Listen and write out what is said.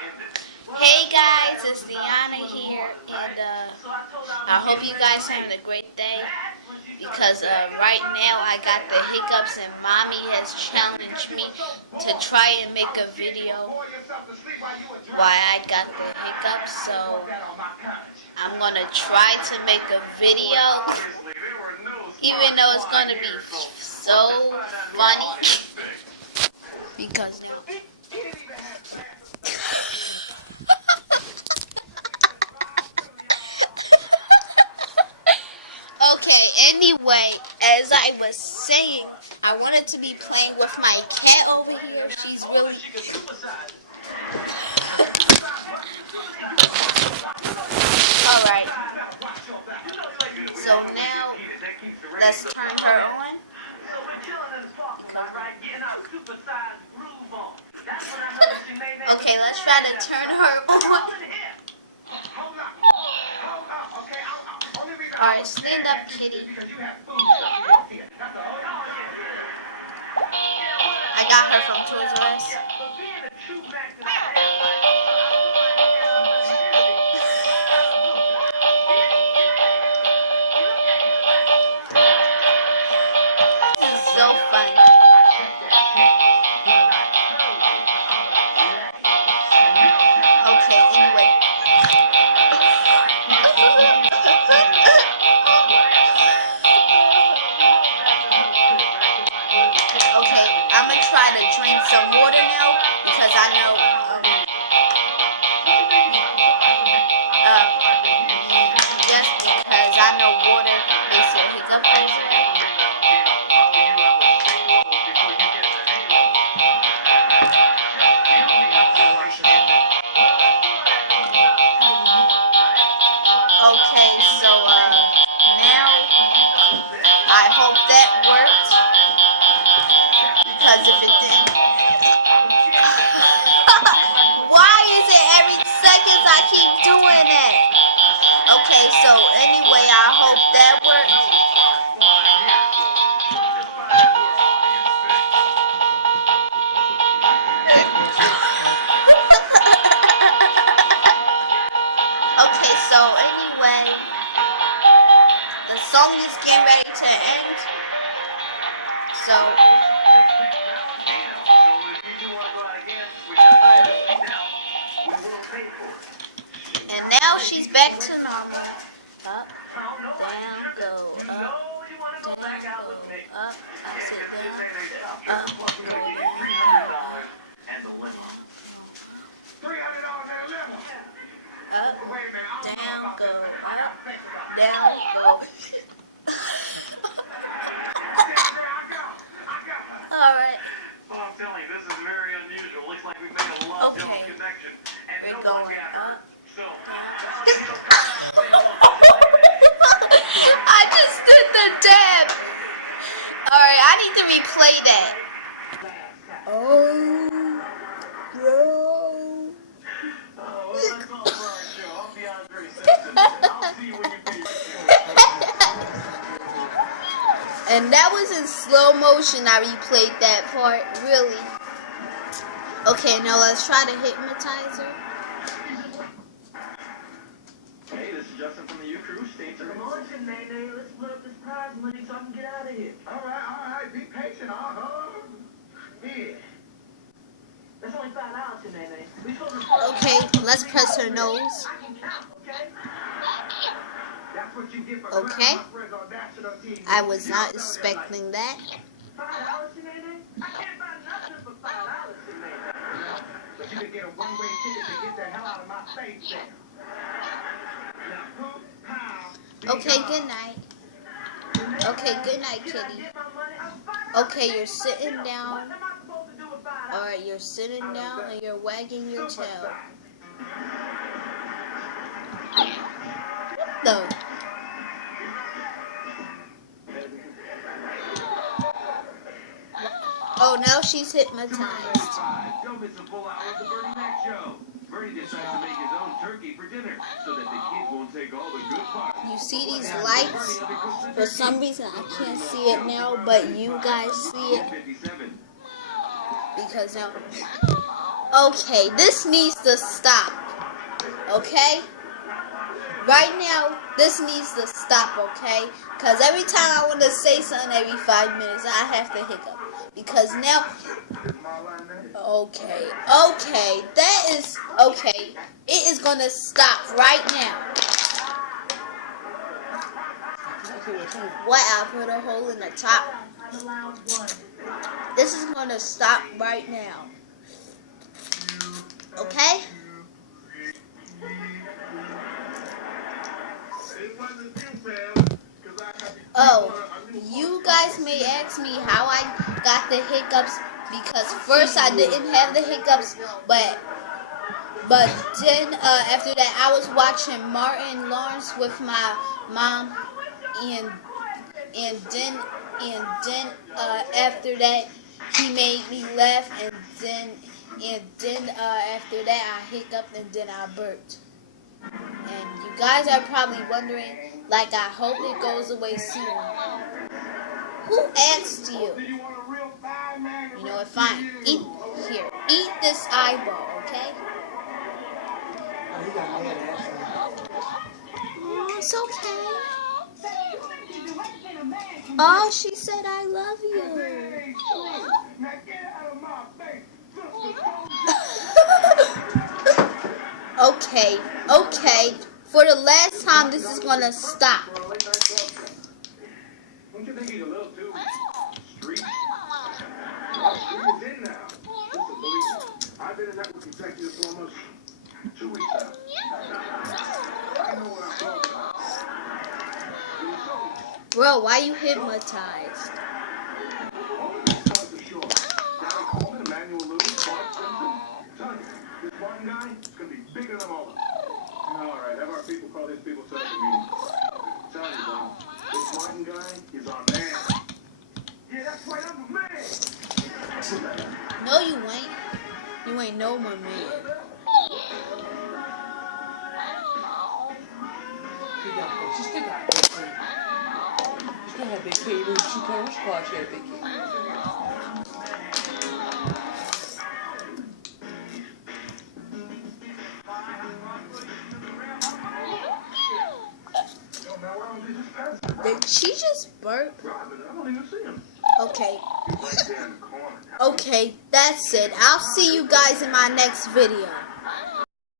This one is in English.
Hey guys, it's Deanna here, and I hope you guys are having a great day, because right now I got the hiccups and Mommy has challenged me to try and make a video why I got the hiccups, so I'm going to try to make a video, even though it's going to be so funny, because anyway, as I was saying, I wanted to be playing with my cat over here. She's really... Alright. So now, let's turn her on. Okay, let's try to turn her on. Alright, stand up, kitty. I got her from Toys R Us. This is so funny. Okay, anyway. I'm going to try to drink some water now, because I know, just because I know water makes me hiccup. Okay, so, now, I hope that worked. Because if it didn't, why is it every second I keep doing that? Okay, so anyway, I hope that works. Okay, so anyway, the song is getting ready to end. So and now she's back to normal. Up, down, go, up, down, go, up, I said down, up. Up, down, go, up, down, go. Alright. Well, I'm telling you, this is very unusual. Looks like we've made a lot of connection. And we're going up. So, I just did the dab. Alright, I need to replay that. Oh, no. that's all for our show. I'm DeAndre Simpson. I'll see you when you pay. And that was in slow motion. I replayed that part, really. Okay, now let's try to hypnotize her. Hey, this is Justin from the U Crew. Stay tuned. Come on, Nene. Let's split up this prize money so I can get out of here. All right. Be patient. Here. That's only $5, Nene. We supposed to... Okay, let's press her nose. I can count, okay? That's what you get for Okay. my friends on National TV. I was not expecting that. $5, Nene? I can't buy nothing for $5, Nene. But you can get a one-way ticket to get the hell out of my face there. Now, poop, pow, Okay, good night. Okay, good night, kitty. Okay, you're sitting down. Alright, you're sitting down and you're wagging your tail. No. Oh, now she's hypnotized. Don't miss a full hour of the Bernie Mac Show. Bernie decides to make his own turkey for dinner so that the kids won't take all the good parts. You see these lights? For some reason, I can't see it now, but you guys see it. Because now... Okay, this needs to stop. Okay? Right now, this needs to stop, okay? Because every time I want to say something every 5 minutes, I have to hiccup. Because now... Okay, that is... Okay, it is going to stop right now. What? I put a hole in the top? This is going to stop right now. Okay? Oh, you guys may ask me how I got the hiccups, because first I didn't have the hiccups, but then after that I was watching Martin Lawrence with my mom, and then after that he made me laugh, and then after that I hiccuped, and then I burped. And you guys are probably wondering, like, I hope it goes away soon. Who asked you? You know what, fine. Eat this eyeball, okay? Oh, it's okay. Oh, she said I love you. Okay. For the last time, this is gonna stop. Don't you think he's a little too street? Street is in now. Listen, believe me, I've been a network executive for almost 2 weeks now. I know what I'm talking about. Bro, why you hypnotized? This Martin guy is going to be bigger than all of them. Alright, have our people call these people to a meeting. Tell you, bro, this Martin guy is our man. Yeah, that's right, I'm a man. No, you ain't. You ain't no more man. She still got big feet. She still have big feet. She can't squash that big feet. Did she just burp? I don't even see him. Okay. He's right there in the corner. Okay, that's it. I'll see you guys in my next video.